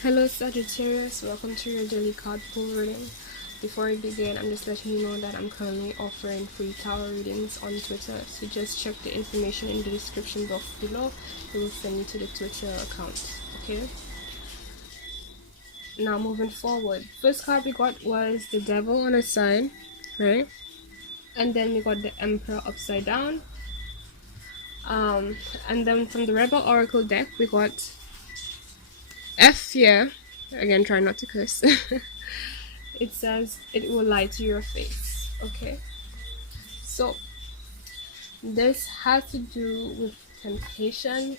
Hello Sagittarius, welcome to your daily card pull reading. Before I begin, I'm just letting you know that I'm currently offering free tarot readings on Twitter, so just check the information in the description box below. It will send you to the Twitter account, okay? Now moving forward, first card we got was the Devil on a side, right? And then we got the Emperor upside down. And then from the Rebel Oracle deck we got F, yeah, again try not to curse. It says it will lie to your face, okay? So this has to do with temptation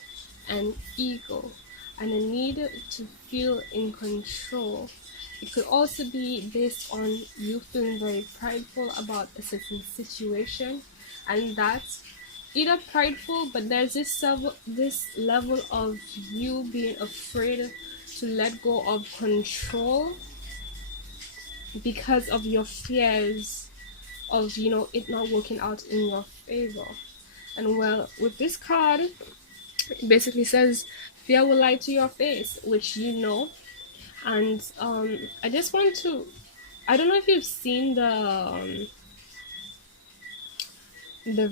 and ego and a need to feel in control. It could also be based on you feeling very prideful about a certain situation, and that's either prideful, but there's this level of you being afraid to let go of control because of your fears of it not working out in your favor. And well, with this card, it basically says fear will lie to your face, which and I just want to, I don't know if you've seen the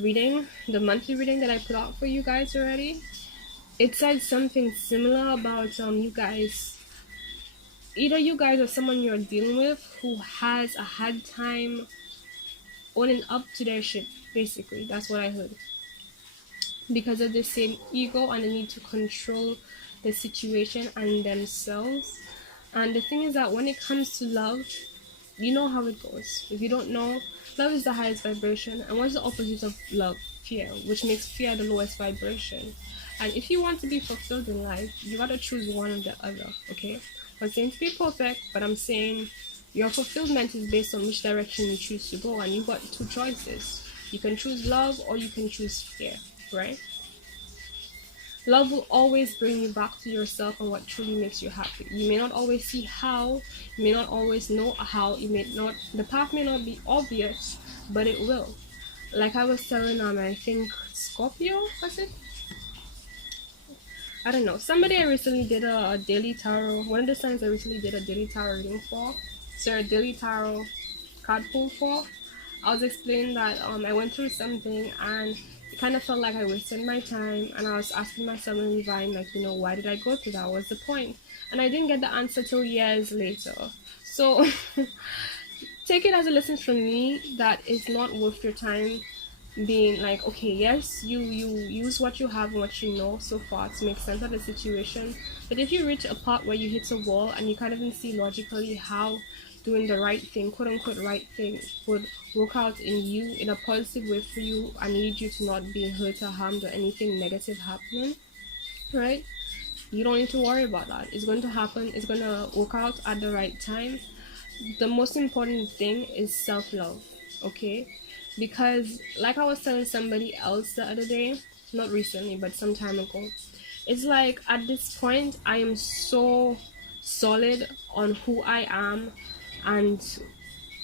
reading, the monthly reading that I put out for you guys already. It said something similar about you guys, either you guys or someone you're dealing with who has a hard time owning up to their shit. Basically, that's what I heard, because of the same ego and the need to control the situation and themselves. And the thing is that when it comes to love, you know how it goes. If you don't know, love is the highest vibration, and what's the opposite of love? Fear, which makes fear the lowest vibration. And if you want to be fulfilled in life, you gotta choose one or the other, okay? I'm saying to be perfect, but I'm saying your fulfillment is based on which direction you choose to go, and you've got two choices. You can choose love or you can choose fear, right? Love will always bring you back to yourself and what truly makes you happy. You may not always see how, you may not always know how, the path may not be obvious, but it will. Like I was telling I think Scorpio, was it? I don't know. Somebody I recently did a daily tarot. One of the signs I recently did a daily tarot reading for. So a daily tarot card pull for. I was explaining that I went through something and it kind of felt like I wasted my time, and I was asking myself in divine, like, why did I go through that? What's the point? And I didn't get the answer till years later. So take it as a lesson from me that it's not worth your time being like, okay, yes, you use what you have and what you know so far to make sense of the situation, but if you reach a part where you hit a wall and you can't even see logically how doing the right thing, quote unquote right thing, would work out in you in a positive way for you and lead you to not being hurt or harmed or anything negative happening, right? You don't need to worry about that. It's going to happen, it's going to work out at the right time. The most important thing is self-love, okay? Because like I was telling somebody else the other day, not recently but some time ago, it's like at this point I am so solid on who I am and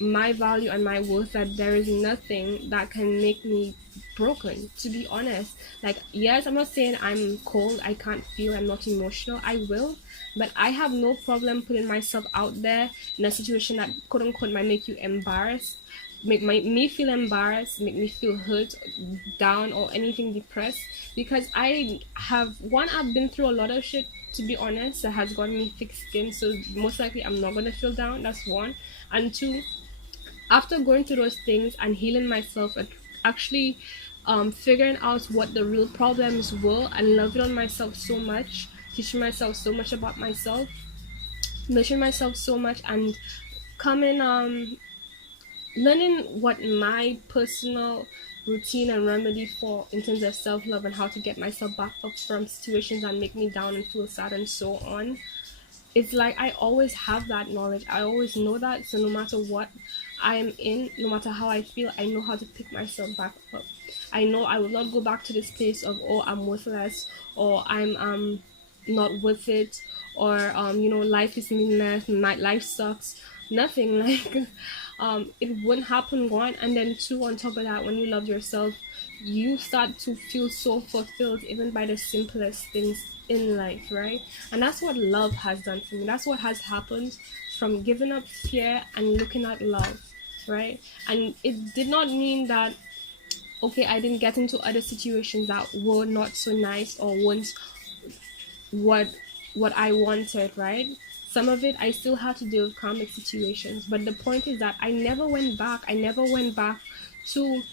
my value and my worth that there is nothing that can make me broken, to be honest. Like, yes, I'm not saying I'm cold, I can't feel, I'm not emotional. I will, but I have no problem putting myself out there in a situation that quote unquote might make you embarrassed, me feel embarrassed, make me feel hurt, down, or anything depressed. Because I've been through a lot of shit, to be honest, that has gotten me thick skin, so most likely I'm not gonna feel down. That's one. And two, after going through those things and healing myself and actually figuring out what the real problems were and loving on myself so much, teaching myself so much about myself, nurturing myself so much, and coming learning what my personal routine and remedy for in terms of self-love and how to get myself back up from situations that make me down and feel sad and so on. It's like I always have that knowledge. I always know that. So no matter what I am in, no matter how I feel, I know how to pick myself back up. I know I will not go back to this place of, oh, I'm worthless, or I'm not worth it, or life is meaningless, my life sucks. Nothing. Like, it wouldn't happen, one. And then two, on top of that, when you love yourself, you start to feel so fulfilled even by the simplest things in life, right? And that's what love has done for me. That's what has happened from giving up fear and looking at love, right? And it did not mean that, okay, I didn't get into other situations that were not so nice or weren't what I wanted, right? Some of it I still had to deal with karmic situations, but the point is that I never went back. I never went back to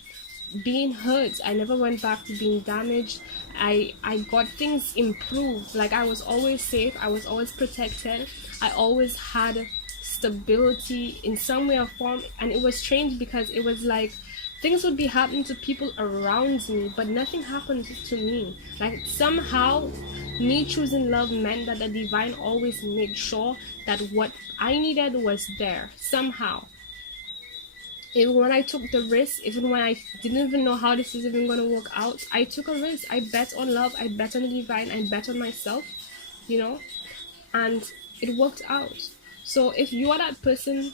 being hurt. I never went back to being damaged. I got things improved. Like, I was always safe, I was always protected, I always had stability in some way or form. And it was strange because it was like things would be happening to people around me, but nothing happened to me. Like, somehow me choosing love meant that the divine always made sure that what I needed was there somehow. Even when I took the risk, even when I didn't even know how this is even going to work out, I took a risk. I bet on love, I bet on the divine, I bet on myself, you know, and it worked out. So if you are that person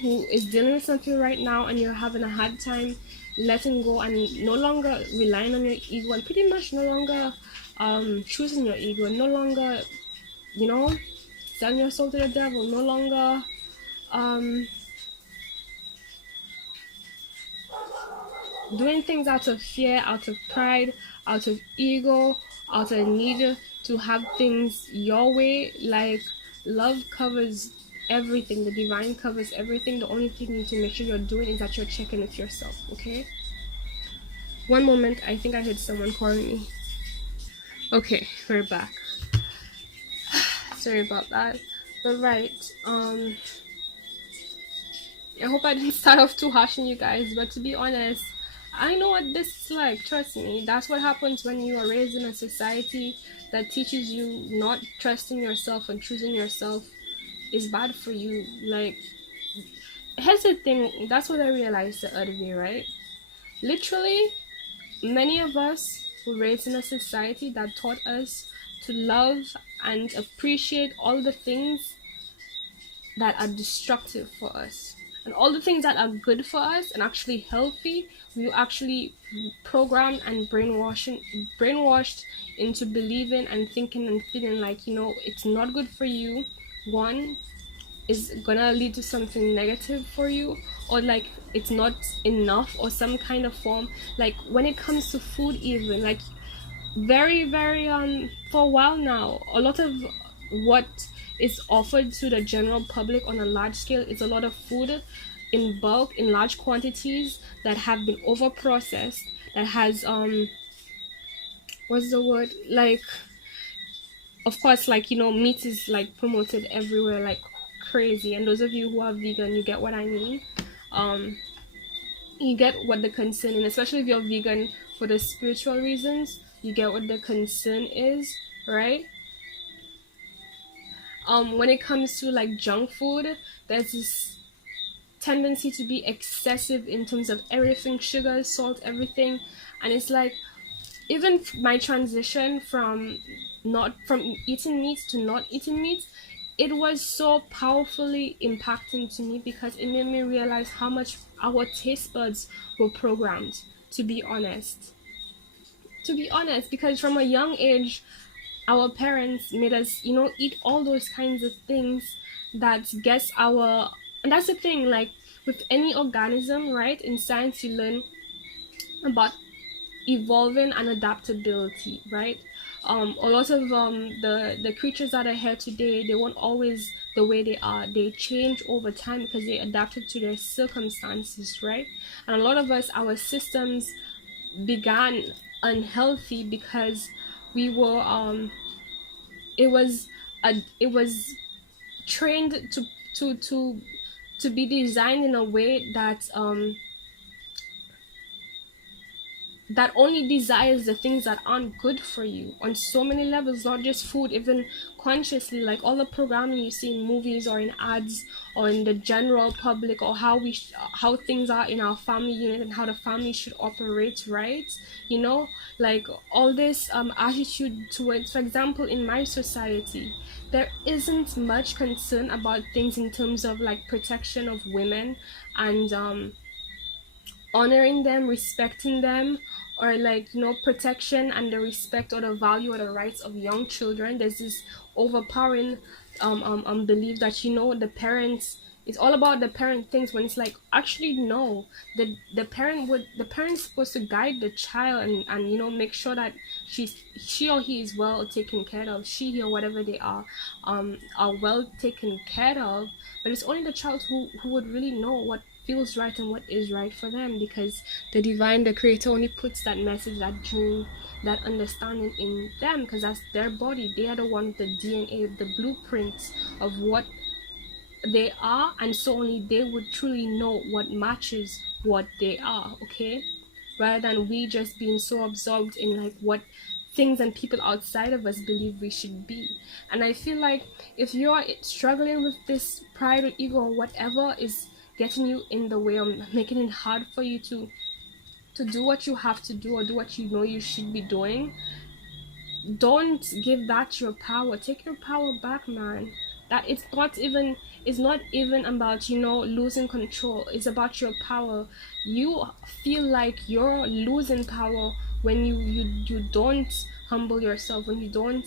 who is dealing with something right now and you're having a hard time letting go and no longer relying on your ego, and pretty much no longer choosing your ego, no longer, you know, selling your soul to the devil, no longer um doing things out of fear, out of pride, out of ego, out of need to have things your way. Like, love covers everything, the divine covers everything. The only thing you need to make sure you're doing is that you're checking with yourself, okay? One moment, I think I heard someone calling me. Okay, we're back. Sorry about that. But right, I hope I didn't start off too harsh on you guys, but to be honest, I know what this is like. Trust me. That's what happens when you are raised in a society that teaches you not trusting yourself and choosing yourself is bad for you. Like, here's the thing. That's what I realized the other day, right? Literally, many of us were raised in a society that taught us to love and appreciate all the things that are destructive for us, and all the things that are good for us and actually healthy, we actually programmed and brainwashed into believing and thinking and feeling like, you know, it's not good for you. One, is gonna lead to something negative for you, or like it's not enough, or some kind of form. Like, when it comes to food, even like very for a while now, a lot of what is offered to the general public on a large scale is a lot of food in bulk, in large quantities, that have been over processed, that has what's the word, like, of course, like, you know, meat is like promoted everywhere like crazy. And those of you who are vegan, you get what I mean. um you get what the concern is, especially if you're vegan for the spiritual reasons. You get what the concern is, right? When it comes to like junk food, there's this tendency to be excessive in terms of everything, sugar, salt, everything. And it's like, even my transition from not from eating meat to not eating meat, it was so powerfully impacting to me, because it made me realize how much our taste buds were programmed, to be honest. Because from a young age, our parents made us, you know, eat all those kinds of things that gets our. And that's the thing, like, with any organism, right? In science, you learn about evolving and adaptability, right? A lot of the creatures that are here today, they weren't always the way they are. They change over time because they adapted to their circumstances, right? And a lot of us, our systems began unhealthy because we were it was trained to to to be designed in a way that that only desires the things that aren't good for you on so many levels, not just food, even consciously. Like, all the programming you see in movies or in ads or in the general public, or how things are in our family unit and how the family should operate, right? You know, like all this attitude towards, for example, in my society, there isn't much concern about things in terms of like protection of women and honoring them, respecting them, or like, you know, protection and the respect or the value or the rights of young children. There's this overpowering belief that, you know, the parents, it's all about the parent things, when it's like, actually no, the parent's supposed to guide the child and you know, make sure that she or he is well taken care of, she, he, or whatever they are well taken care of. But it's only the child who would really know what feels right and what is right for them, because the divine, the creator, only puts that message, that dream, that understanding in them, because that's their body. They are the one with the DNA, the blueprints of what they are, and so only they would truly know what matches what they are. Okay, rather than we just being so absorbed in like what things and people outside of us believe we should be. And I feel like if you're struggling with this pride or ego or whatever is getting you in the way or making it hard for you to do what you have to do or do what you know you should be doing, don't give that your power. Take your power back, man. That it's not even about, you know, losing control. It's about your power. You feel like you're losing power when you don't humble yourself, when you don't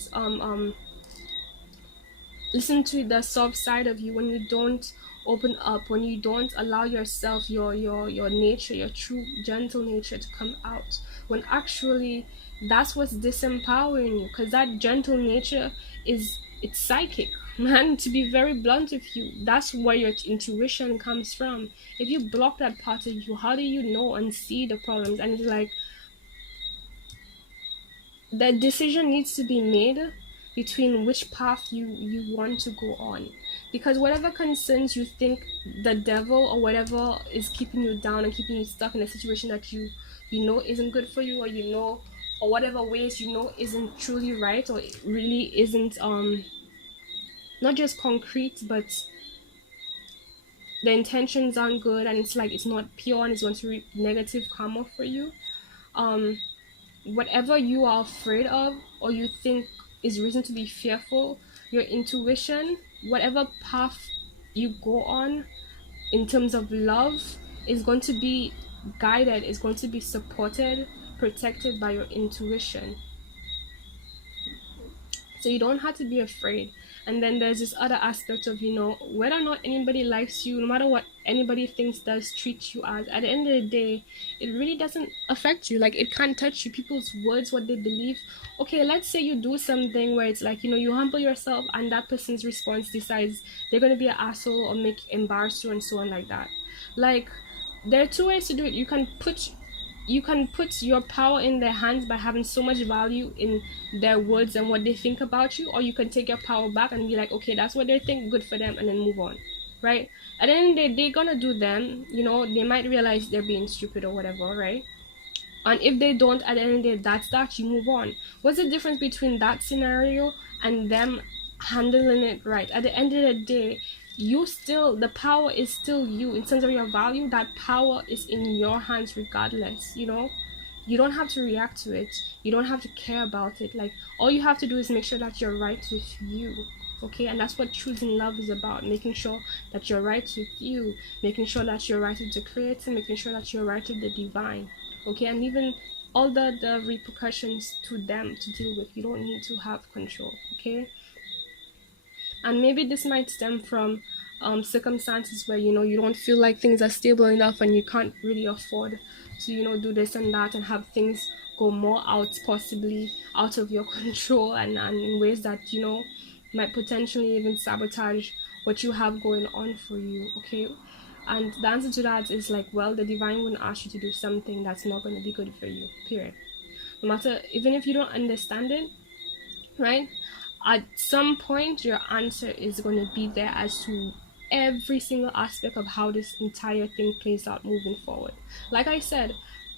listen to the soft side of you, when you don't open up, when you don't allow yourself, your nature, your true gentle nature to come out, when actually that's what's disempowering you, because that gentle nature it's psychic, man. To be very blunt with you, that's where your intuition comes from. If you block that part of you, how do you know and see the problems? And it's like the decision needs to be made between which path you want to go on, because whatever concerns you think the devil or whatever is keeping you down and keeping you stuck in a situation that you know isn't good for you, or you know, or whatever ways you know isn't truly right, or it really isn't not just concrete, but the intentions aren't good, and it's like it's not pure and it's going to reap negative karma for you. um Whatever you are afraid of or you think is reason to be fearful, your intuition, whatever path you go on in terms of love, is going to be guided, is going to be supported, protected by your intuition. So you don't have to be afraid. And then there's this other aspect of, you know, whether or not anybody likes you, no matter what anybody thinks does treat you as, at the end of the day, it really doesn't affect you. Like, it can't touch you. People's words, what they believe. Okay, let's say you do something where it's like, you know, you humble yourself and that person's response decides they're going to be an asshole or embarrass you and so on, like that. Like, there are two ways to do it. You can put your power in their hands by having so much value in their words and what they think about you, or you can take your power back and be like, okay, that's what they think, good for them, and then move on, right? At the end of the day, they're gonna do them, you know, they might realize they're being stupid or whatever, right? And if they don't, at the end of the day, that's that, you move on. What's the difference between that scenario and them handling it right? At the end of the day, you still, the power is still you. In terms of your value, that power is in your hands regardless, you know. You don't have to react to it, you don't have to care about it. Like, all you have to do is make sure that you're right with you. Okay, and that's what choosing love is about, making sure that you're right with you, making sure that you're right with the creator, making sure that you're right with the divine. Okay, and even all the repercussions to them to deal with, you don't need to have control. Okay, and maybe this might stem from circumstances where, you know, you don't feel like things are stable enough and you can't really afford to, you know, do this and that and have things go more out, possibly out of your control, and in ways that, you know, might potentially even sabotage what you have going on for you. Okay, and the answer to that is like, well, the divine wouldn't ask you to do something that's not going to be good for you, period. No matter, even if you don't understand it, right? At some point, your answer is going to be there as to every single aspect of how this entire thing plays out moving forward. Like I said,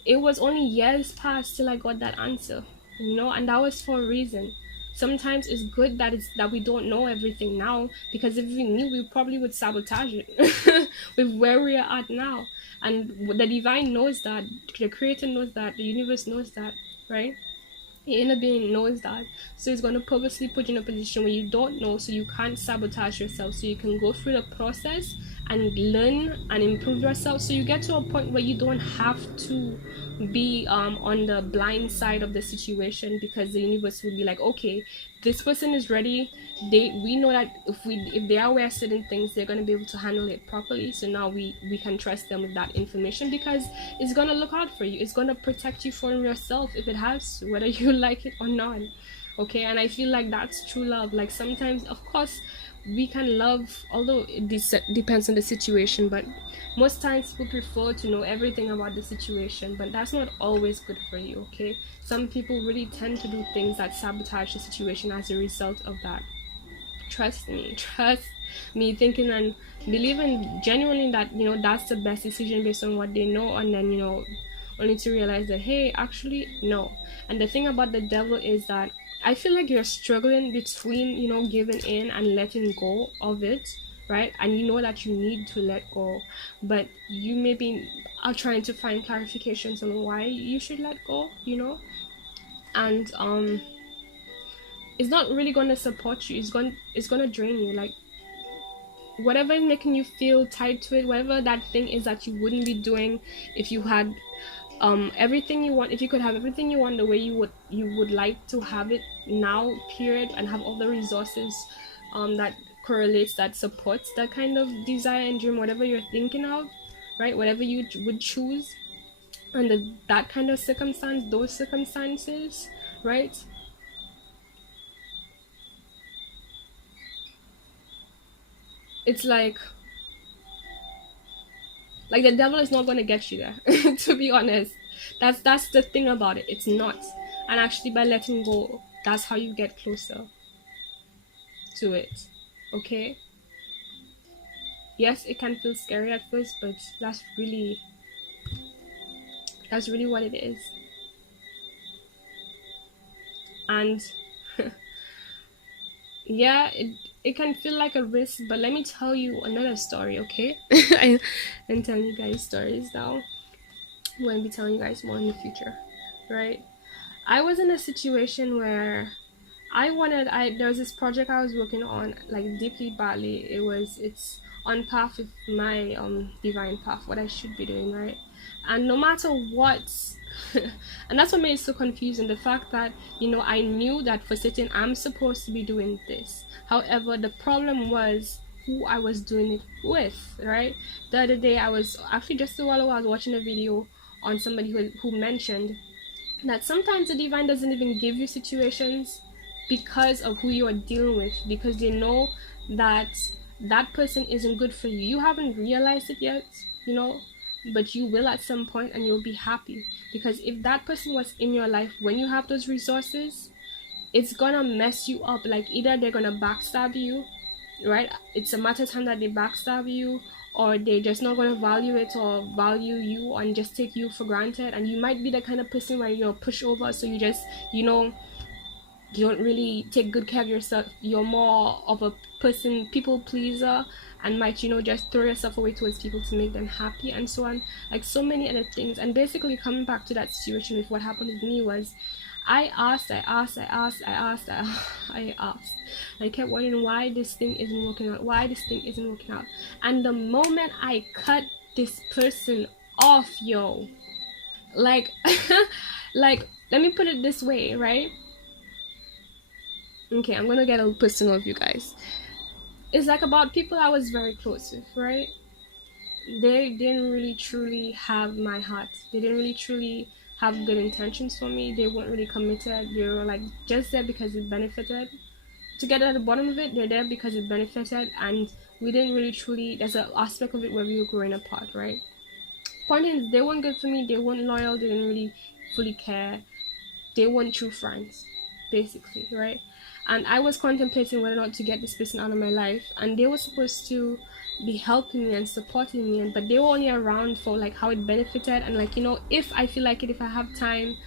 it was only years past till I got that answer, you know, and that was for a reason. Sometimes it's good that we don't know everything now, because if we knew, we probably would sabotage it with where we are at now. And the divine knows that, the creator knows that, the universe knows that, right? Your inner being knows that, so it's going to purposely put you in a position where you don't know, so you can't sabotage yourself, so you can go through the process and learn and improve yourself, so you get to a point where you don't have to be on the blind side of the situation, because the universe will be like, okay, this person is ready. We know that if they are aware of certain things, they're going to be able to handle it properly, so now we can trust them with that information, because it's going to look out for you, it's going to protect you from yourself if it has to, whether you like it or not. Okay, and I feel like that's true love. Like sometimes, of course, we can love, although it depends on the situation, but most times people prefer to know everything about the situation, but that's not always good for you. Okay, some people really tend to do things that sabotage the situation as a result of that. Trust me, thinking and believing genuinely that, that's the best decision based on what they know, and then, only to realize that, hey, actually no. And the thing about the devil is that I feel like you're struggling between, giving in and letting go of it, right? And you know that you need to let go, but you maybe are trying to find clarifications on why you should let go, and it's not really going to support you. It's going to drain you. Like, whatever is making you feel tied to it, whatever that thing is that you wouldn't be doing if you had everything you want, if you could have everything you want the way you would like to have it now, period, and have all the resources that correlates, that supports that kind of desire and dream, whatever you're thinking of, right? Whatever you would choose under that kind of circumstance, those circumstances, right? It's like the devil is not going to get you there. To be honest, that's the thing about it, it's not. And actually, by letting go, that's how you get closer to it. Okay, yes, it can feel scary at first, but that's really what it is. And yeah, it can feel like a risk, but let me tell you another story. Okay, I'm telling you guys stories now. I'm going to be telling you guys more in the future, right? I was in a situation where there was this project I was working on, like, deeply badly. It's on path with my divine path, what I should be doing, right? And no matter what, and that's what made it so confusing, the fact that, I knew that for certain I'm supposed to be doing this. However, the problem was who I was doing it with, right? The other day, I was actually, just a while ago, I was watching a video on somebody who mentioned that sometimes the divine doesn't even give you situations because of who you are dealing with, because they know that that person isn't good for you. You haven't realized it yet, but you will at some point, and you'll be happy, because if that person was in your life when you have those resources, it's gonna mess you up. Like, either they're gonna backstab you, right? It's a matter of time that they backstab you, or they just not going to value it or value you and just take you for granted. And you might be the kind of person where you're pushover, so you just, you don't really take good care of yourself. You're more of a person, people pleaser, and might, just throw yourself away towards people to make them happy, and so on. Like, so many other things. And basically, coming back to that situation with what happened with me was, I asked, I asked. I kept wondering why this thing isn't working out, And the moment I cut this person off, yo, like, like, let me put it this way, right? Okay, I'm gonna get a little personal with you guys. It's like about people I was very close with, right? They didn't really truly have my heart. They didn't really truly have good intentions for me. They weren't really committed. They were like just there because it benefited. To get at the bottom of it, they're there because it benefited, and we didn't really truly. There's an aspect of it where we were growing apart, right? Point is, they weren't good for me. They weren't loyal. They didn't really fully care. They weren't true friends, basically, right? And I was contemplating whether or not to get this person out of my life, and they were supposed to be helping me and supporting me, but they were only around for like how it benefited, and like, if I feel like it, if I have time,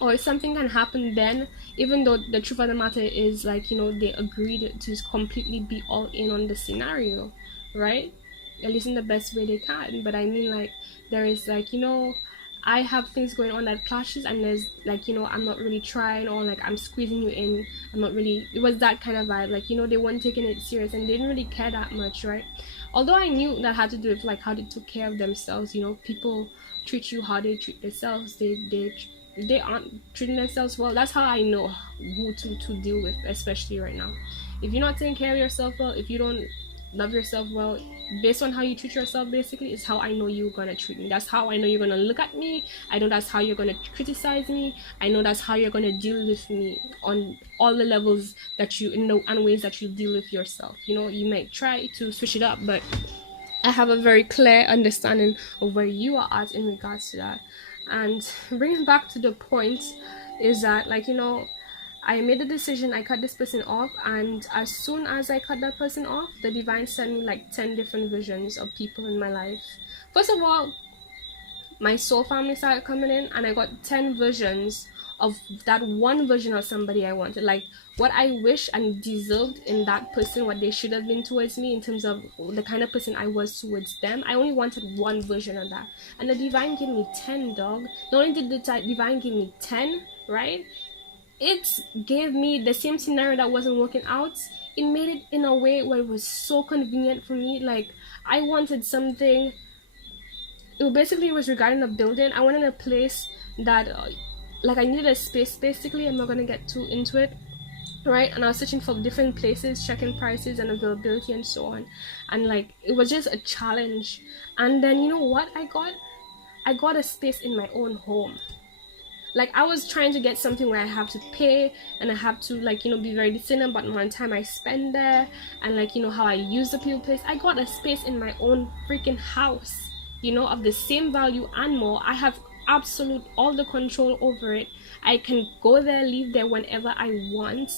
or if something can happen, then, even though the truth of the matter is, like, they agreed to completely be all in on the scenario, right? At least in the best way they can. But I mean, like, there is, like, I have things going on that clashes, and there's like, you know, I'm not really trying, or like I'm squeezing you in, I'm not really, it was that kind of vibe, like, you know, they weren't taking it serious and they didn't really care that much, right? Although I knew that had to do with like how they took care of themselves. You know, people treat you how they treat themselves. They aren't treating themselves well. That's how I know who to deal with, especially right now. If you're not taking care of yourself well, if you don't love yourself well, based on how you treat yourself, basically, is how I know you're gonna treat me. That's how I know you're gonna look at me. I know that's how you're gonna criticize me. I know that's how you're gonna deal with me on all the levels that you know, and ways that you deal with yourself. You know, you might try to switch it up, but I have a very clear understanding of where you are at in regards to that. And bringing back to the point is that, like, you know, I made the decision, I cut this person off, and as soon as I cut that person off, the divine sent me like 10 different visions of people in my life. First of all, my soul family started coming in, and I got 10 visions of that one version of somebody I wanted, like what I wish and deserved in that person, what they should have been towards me in terms of the kind of person I was towards them. I only wanted one version of that, and the divine gave me 10, dog. Not only did the divine give me 10, right, it gave me the same scenario that wasn't working out. It made it in a way where it was so convenient for me. Like, I wanted something, it basically was regarding a building. I wanted a place that like, I needed a space, basically. I'm not gonna get too into it, right? And I was searching for different places, checking prices and availability and so on, and like, it was just a challenge. And then, you know what I got a space in my own home. Like, I was trying to get something where I have to pay, and I have to, like, you know, be very discerning about the amount of time I spend there, and like, you know, how I use the people place. I got a space in my own freaking house, you know, of the same value and more. I have absolute all the control over it. I can go there, leave there whenever I want.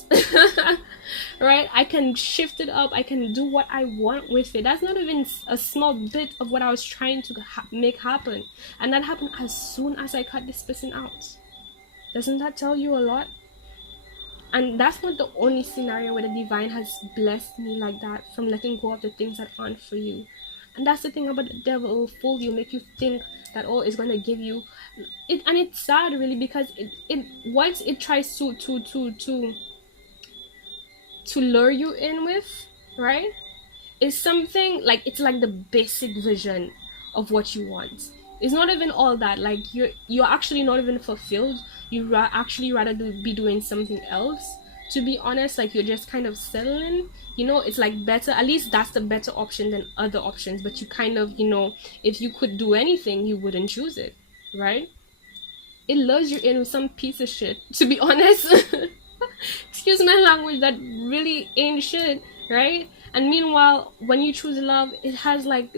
Right? I can shift it up, I can do what I want with it. That's not even a small bit of what I was trying to make happen, and that happened as soon as I cut this person out. Doesn't that tell you a lot? And that's not the only scenario where the divine has blessed me like that, from letting go of the things that aren't for you. And that's the thing about the devil. It will fool you, make you think that, oh, it's going to give you it. And it's sad, really, because it once it tries to lure you in with, right, is something like, it's like the basic vision of what you want. It's not even all that. Like, you're actually not even fulfilled. You actually rather be doing something else, to be honest. Like, you're just kind of settling, you know. It's like better, at least that's the better option than other options, but you kind of, you know, if you could do anything, you wouldn't choose it, right? It lures you in with some piece of shit, to be honest. Excuse my language, that really ain't shit, right? And meanwhile, when you choose love, it has like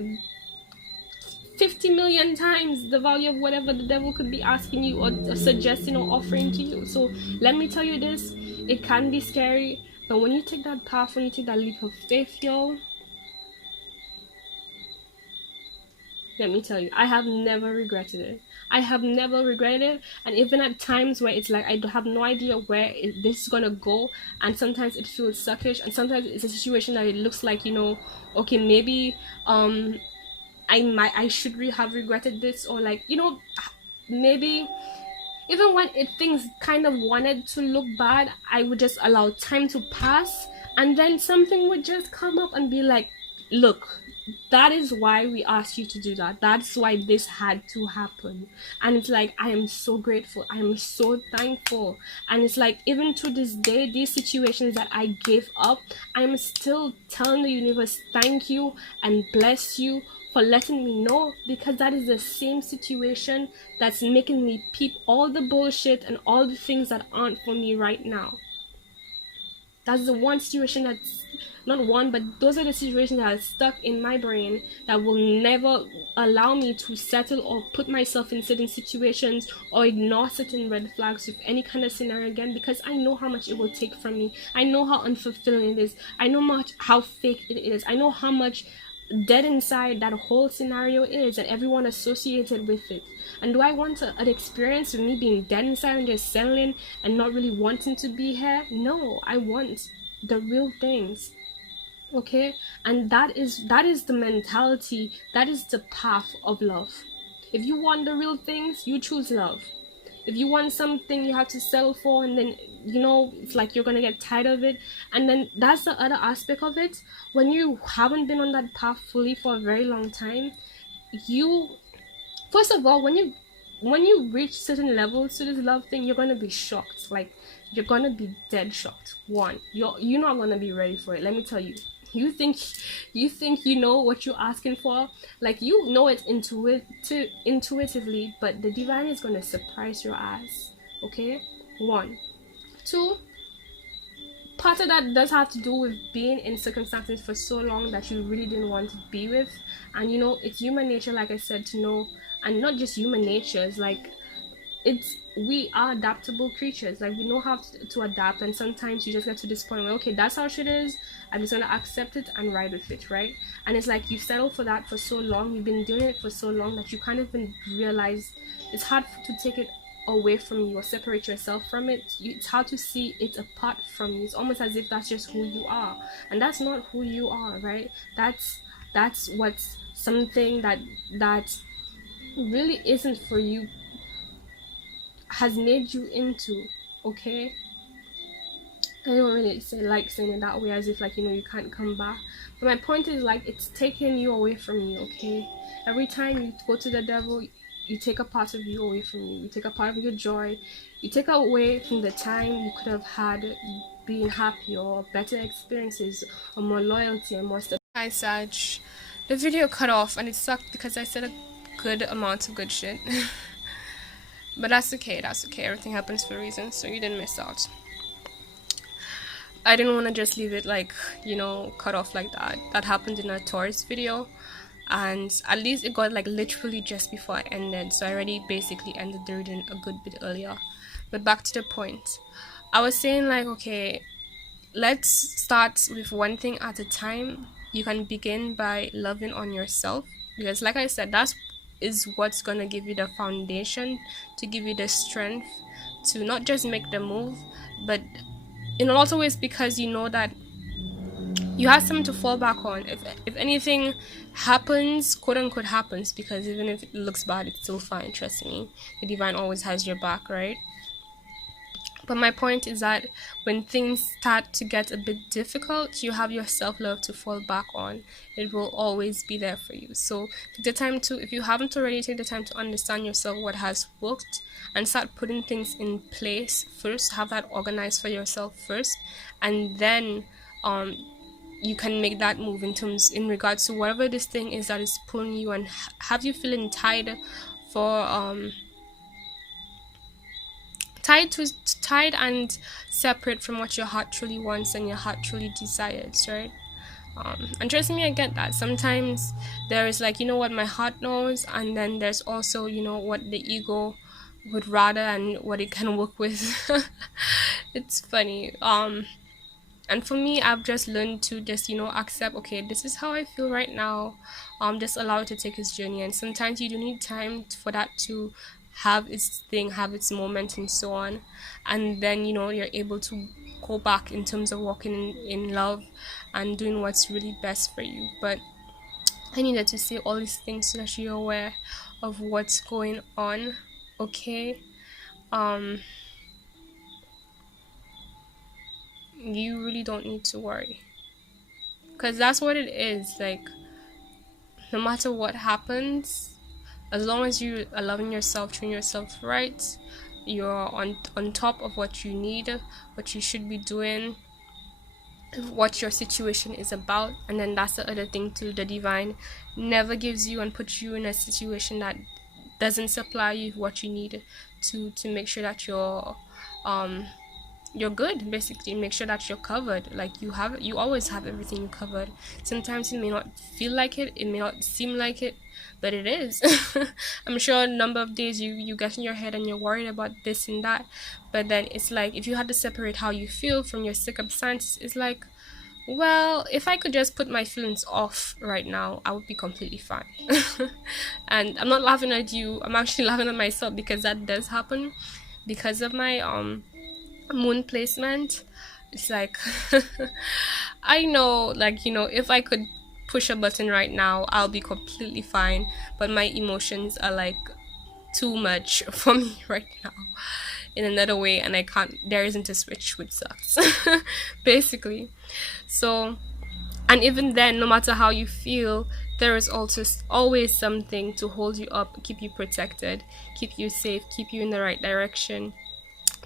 50 million times the value of whatever the devil could be asking you, or suggesting, or offering to you. So let me tell you this, it can be scary, but when you take that path, when you take that leap of faith, yo, let me tell you, I have never regretted it. I have never regretted it. And even at times where it's like, I have no idea where this is gonna go, and sometimes it feels suckish, and sometimes it's a situation that it looks like, you know, okay, maybe I should have regretted this, or like, you know, maybe even when things kind of wanted to look bad, I would just allow time to pass, and then something would just come up and be like, look, that is why we asked you to do that. That's why this had to happen. And it's like, I am so grateful, I am so thankful. And it's like, even to this day, these situations that I gave up, I'm still telling the universe thank you and bless you for letting me know, because that is the same situation that's making me peep all the bullshit and all the things that aren't for me right now. That's the one situation that's not one, but those are the situations that are stuck in my brain, that will never allow me to settle or put myself in certain situations, or ignore certain red flags with any kind of scenario again, because I know how much it will take from me. I know how unfulfilling it is. I know how fake it is. I know how much dead inside that whole scenario is, and everyone associated with it. And do I want an experience of me being dead inside and just settling and not really wanting to be here? No, I want the real things. Okay? And that is the mentality, that is the path of love. If you want the real things, you choose love. If you want something you have to settle for, and then it's like you're gonna get tired of it. And then that's the other aspect of it. When you haven't been on that path fully for a very long time, you first of all, when you reach certain levels to this love thing, you're gonna be shocked. Like, you're gonna be dead shocked. One, you're not gonna be ready for it. Let me tell you. You think you know what you're asking for, like you know it intuitively, but the divine is gonna surprise your eyes. Okay, one, two. Part of that does have to do with being in circumstances for so long that you really didn't want to be with. And it's human nature, like I said, to know. And not just human nature, it's like we are adaptable creatures. Like, we know how to adapt. And sometimes you just get to this point where, okay, that's how shit is, I'm just gonna accept it and ride with it, right? And it's like you've settled for that for so long, you've been doing it for so long, that you can't even realize. It's hard to take it away from you or separate yourself from it. It's hard to see it apart from you. It's almost as if that's just who you are, and that's not who you are, right? That's what's something that really isn't for you has made you into. Okay, I don't really like saying it that way, as if like you can't come back. But my point is, like, it's taking you away from you. Okay, every time you go to the devil, you take a part of you away from you. You take a part of your joy. You take away from the time you could have had being happy, or better experiences, or more loyalty, and more stuff. Hi Sag, the video cut off and it sucked because I said a good amount of good shit. But that's okay. Everything happens for a reason, so you didn't miss out. I didn't want to just leave it like, cut off like that. That happened in a Taurus video, and at least it got like literally just before I ended, so I already basically ended the reading a good bit earlier. But back to the point. I was saying, like, okay, let's start with one thing at a time. You can begin by loving on yourself, because like I said, that is what's gonna give you the foundation, to give you the strength to not just make the move, but in a lot of ways, because you know that you have something to fall back on. If anything happens, quote unquote happens, because even if it looks bad, it's still fine. Trust me, the divine always has your back, right? But my point is that when things start to get a bit difficult, you have your self-love to fall back on. It will always be there for you. So take the time to, if you haven't already, take the time to understand yourself, what has worked, and start putting things in place first. Have that organized for yourself first, and then you can make that move in regards to whatever this thing is that is pulling you and have you feeling tied for tied and separate from what your heart truly wants and your heart truly desires, right? And trust me, I get that. Sometimes there is like, what my heart knows, and then there's also, what the ego would rather and what it can work with. It's funny. And for me, I've just learned to just accept, okay, this is how I feel right now. Just allow it to take its journey, and sometimes you do need time for that to have its thing, have its moment, and so on. And then you're able to go back in terms of walking in love and doing what's really best for you. But I needed to say all these things so that you're aware of what's going on. Okay, you really don't need to worry, because that's what it is. Like, no matter what happens, as long as you are loving yourself, treating yourself right, you're on top of what you need, what you should be doing, what your situation is about. And then that's the other thing too, the divine never gives you and puts you in a situation that doesn't supply you what you need to make sure that you're good. Basically, make sure that you're covered. Like, you always have everything you covered. Sometimes it may not feel like it may not seem like it, but it is. I'm sure a number of days you get in your head and you're worried about this and that, but then it's like, if you had to separate how you feel from your circumstances, it's like, well, if I could just put my feelings off right now, I would be completely fine. And I'm not laughing at you, I'm actually laughing at myself, because that does happen because of my moon placement. It's like I know, like, if I could push a button right now, I'll be completely fine, but my emotions are like too much for me right now in another way, and I can't, there isn't a switch, which sucks. Basically. So, and even then, no matter how you feel, there is also always something to hold you up, keep you protected, keep you safe, keep you in the right direction,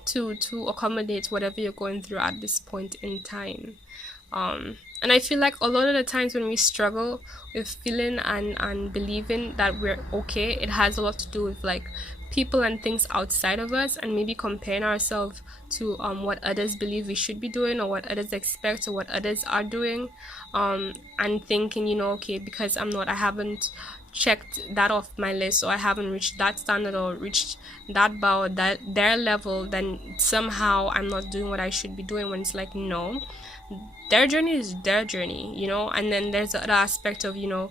to accommodate whatever you're going through at this point in time. And I feel like a lot of the times when we struggle with feeling and believing that we're okay, it has a lot to do with like people and things outside of us, and maybe comparing ourselves to what others believe we should be doing, or what others expect, or what others are doing, and thinking, you know, okay, because I haven't checked that off my list, or I haven't reached that standard or reached that bar or that their level, then somehow I'm not doing what I should be doing, when it's like, no, their journey is their journey, you know. And then there's the other aspect of, you know,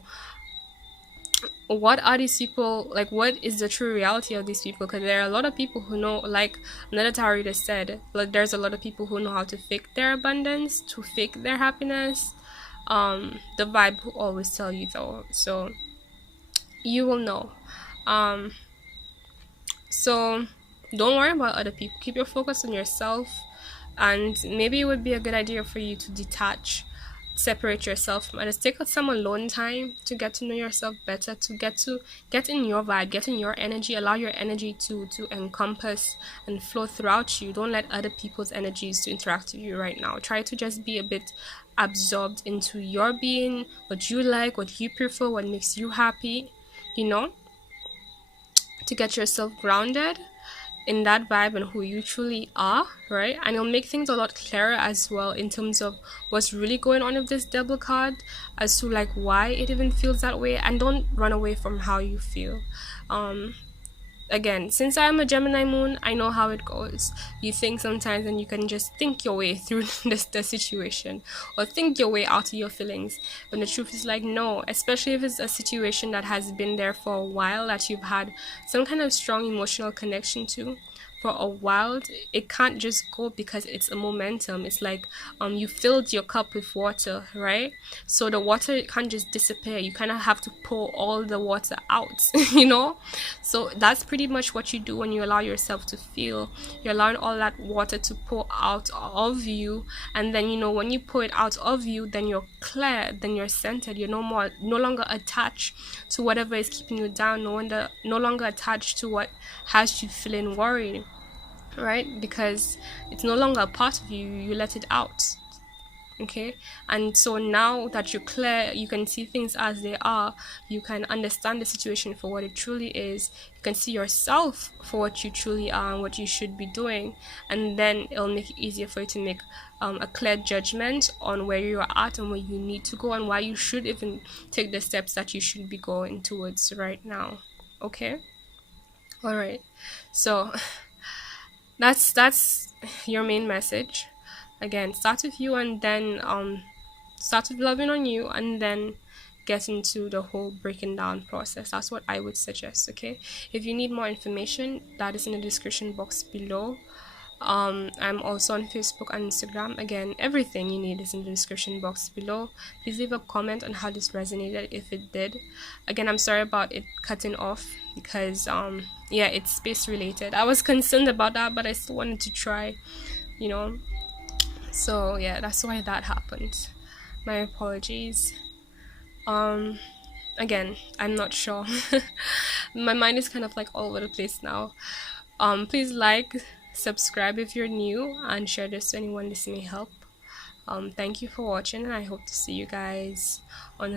what are these people like, what is the true reality of these people, because there are a lot of people who know, like another tarot reader said, like there's a lot of people who know how to fake their abundance, to fake their happiness. The vibe will always tell you though, so you will know. So don't worry about other people, keep your focus on yourself. And maybe it would be a good idea for you to detach, separate yourself from others, take some alone time to get to know yourself better, to get in your vibe, get in your energy, allow your energy to encompass and flow throughout you. Don't let other people's energies to interact with you right now. Try to just be a bit absorbed into your being, what you like, what you prefer, what makes you happy, you know, to get yourself grounded in that vibe and who you truly are, right? And it'll make things a lot clearer as well in terms of what's really going on with this double card, as to like why it even feels that way. And don't run away from how you feel. Again, since I'm a Gemini moon, I know how it goes. You think sometimes, and you can just think your way through the situation, or think your way out of your feelings, when the truth is like, no. Especially if it's a situation that has been there for a while, that you've had some kind of strong emotional connection to for a while. It can't just go because it's a momentum. It's like you filled your cup with water, right? So the water can't just disappear. You kind of have to pour all the water out. You know. So that's pretty much what you do when you allow yourself to feel. You're allowing all that water to pour out of you, and then, you know, when you pour it out of you, then you're clear, then you're centered. You're no longer attached to whatever is keeping you down. No longer attached to what has you feeling worried, right? Because it's no longer a part of you. You let it out. Okay. And so now that you're clear, you can see things as they are, you can understand the situation for what it truly is, you can see yourself for what you truly are and what you should be doing, and then it'll make it easier for you to make a clear judgment on where you're at and where you need to go, and why you should even take the steps that you should be going towards right now. Okay. All right. So that's your main message. Again, start with you, and then start with loving on you, and then get into the whole breaking down process. That's what I would suggest. Okay, if you need more information, that is in the description box below. I'm also on Facebook and Instagram. Again, everything you need is in the description box below. Please leave a comment on how this resonated, if it did. Again, I'm sorry about it cutting off, because yeah, it's space related. I was concerned about that, but I still wanted to try, you know. So yeah, that's why that happened. My apologies. Again, I'm not sure. My mind is kind of like all over the place now. Please like, subscribe if you're new, and share this to anyone this may help. Thank you for watching, and I hope to see you guys on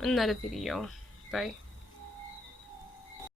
another video. Bye.